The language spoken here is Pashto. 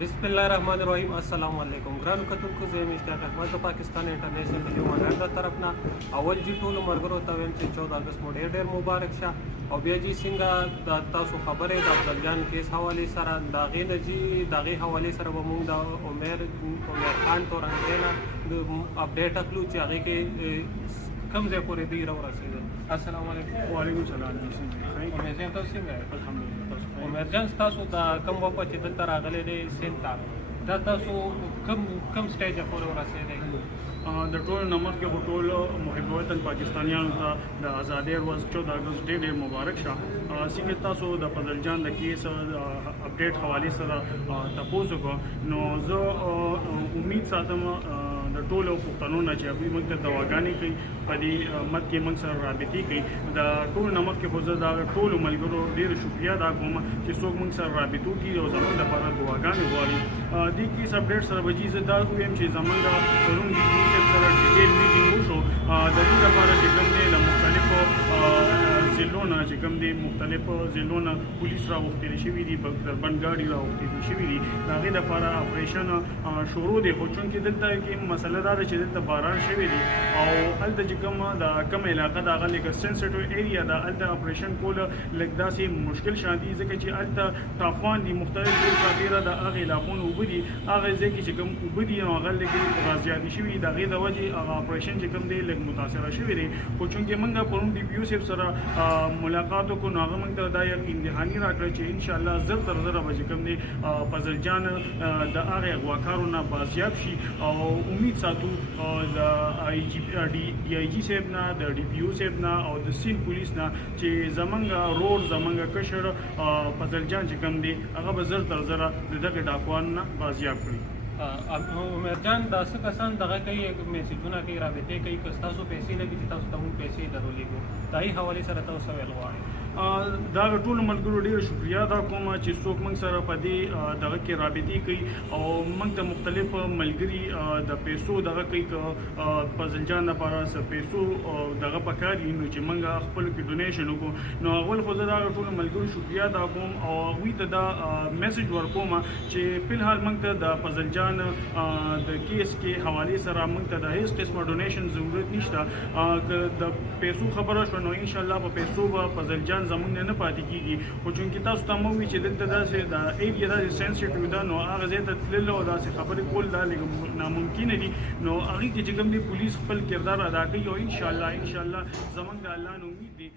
بسم الله الرحمن الرحیم. السلام علیکم ګرانو کتونکو، زه یم اشتیاق احمد د پاکستان انټرنیشنل ټلویزیون ملګرو د طرف نه. اول جی ټولو ملګرو ته وایم چې 14 اګست مو ډېر مبارک شه. او بیا جی څنګه د تاسو خبرې د افضل جان کیس حوالې سره د هغې نه جي د هغې حوالې سره به مونږ د عمر خان تورنګي نه اپډیټ اخلو چې هغې کې کم ځای پورې دی راورسېدل. السلام علیکم. وعلیکم السلام. عمر جان تاسو څنګه یاست؟ الحمدلله. عمر جان تاسو د کوم وخت چې دلته راغلی دی سیند ته، دا تاسو کم سټیج پورې ورسېدی؟ د ټول نمک کې ټول محب وطن پاکستانیانو ته د ازادۍ ورځ 14 اګست ډېر مبارک شه. څنګه تاسو د فضل جان د کیس اپډیټ حوالې سره تپوس وکړو، نو زه امید ساتم د ټولو پښتنو نه چې هغوی موږ ته دواګانې کوي، په دې مد کې موږ سره رابطې کوي. د ټول نمک کې خو زه د ټولو ملګرو ډېره شکریه ادا کوم چې څوک موږ سره رابطو کوي او زموږ لپاره دواګانې غواړي. دې کیس اپډیټ سره به زه دا ووایم چې زموږ پرون د سره ډیټیل میټینګ وشو د دې لپاره چې کوم دی د مختلفو ضلعو نه چې کوم دی مختلفو ضلعو نه پولیس راوښتلي شوي دي، دربند ګاډي راوښتلي شوي دي، د هغې لپاره اپریشن شروع دی. خو چونکې دلته کې مسله دا ده چې دلته باران شوی دی او هلته چې کومه علاقه ده هغه لږ سینسټیو ایریا ده، هلته اپریشن کول لږ داسې مشکل شان دي، ځکه چې هلته طافان دي، مختلف ډول چاپېره د هغې علاقو نه اوبه دي، هغه ځای کې چې کوم اوبه دي نو هغه لږ غازیاتې شوي دي، د هغې د وجې هغه اپریشن چې کوم دی لږ متاثره شوی دی. خو چونکې موږ پرون ډي پي او صاحب سره ملاقات وکړو نو هغه موږ ته دا یقین دهاني راکړه چې انشاءالله زر تر زره به چې کوم دی فضل جان د هغې اغواکارو نه بازیاب شي. او امید ساتو د ډي آی جي صاحب نه، د ډي پي او صاحب نه او د سیند پولیس نه چې زمونږ رور زمونږ کشر فضل جان چې کوم دی هغه به زر تر زره د دغې ډاکوانو نه بازیاب کړي. عمر جان دا څه کسان دغه کوي، میسیجونه کوي، رابطې کوي، که ستاسو پیسې لګي چې تاسو ته مونږ پیسې درولېږو، د هغې حوالې سره تاسو ویل غواړئ؟ دا ټولو ملګرو ډېره شکریه ادا کوم چې څوک موږ سره په دې دغه کې رابطې کوي او موږ ته مختلف ملګري د پیسو دغه کوي، که فضل جان لپاره څه پیسو دغه پکار وي نو چې موږ خپلو کې ډونیشن وکړو. نو اول خو زه دغه ټولو ملګرو شکریه ادا کوم او هغوی ته دا میسج ورکوم چې فلحال موږ ته د فضل جان د کیس کې حوالې سره موږ ته د هیڅ قسمه ډونیشن ضرورت نشته. که د پیسو خبره شوه نو انشاءالله په پیسو به فضل جان زمونږ نه پاتې کېږي. خو چونکې تاسو ته مه ووایي چې دلته داسې د ایریا داسې سینسټیو ده نو هغه ځای ته تلل او داسې خبرې کول دا لږ ناممکنه دي. نو هغې کې چې کوم دی پولیس خپل کردار ادا کوي او انشاءالله زمونږ د الله نه امید دی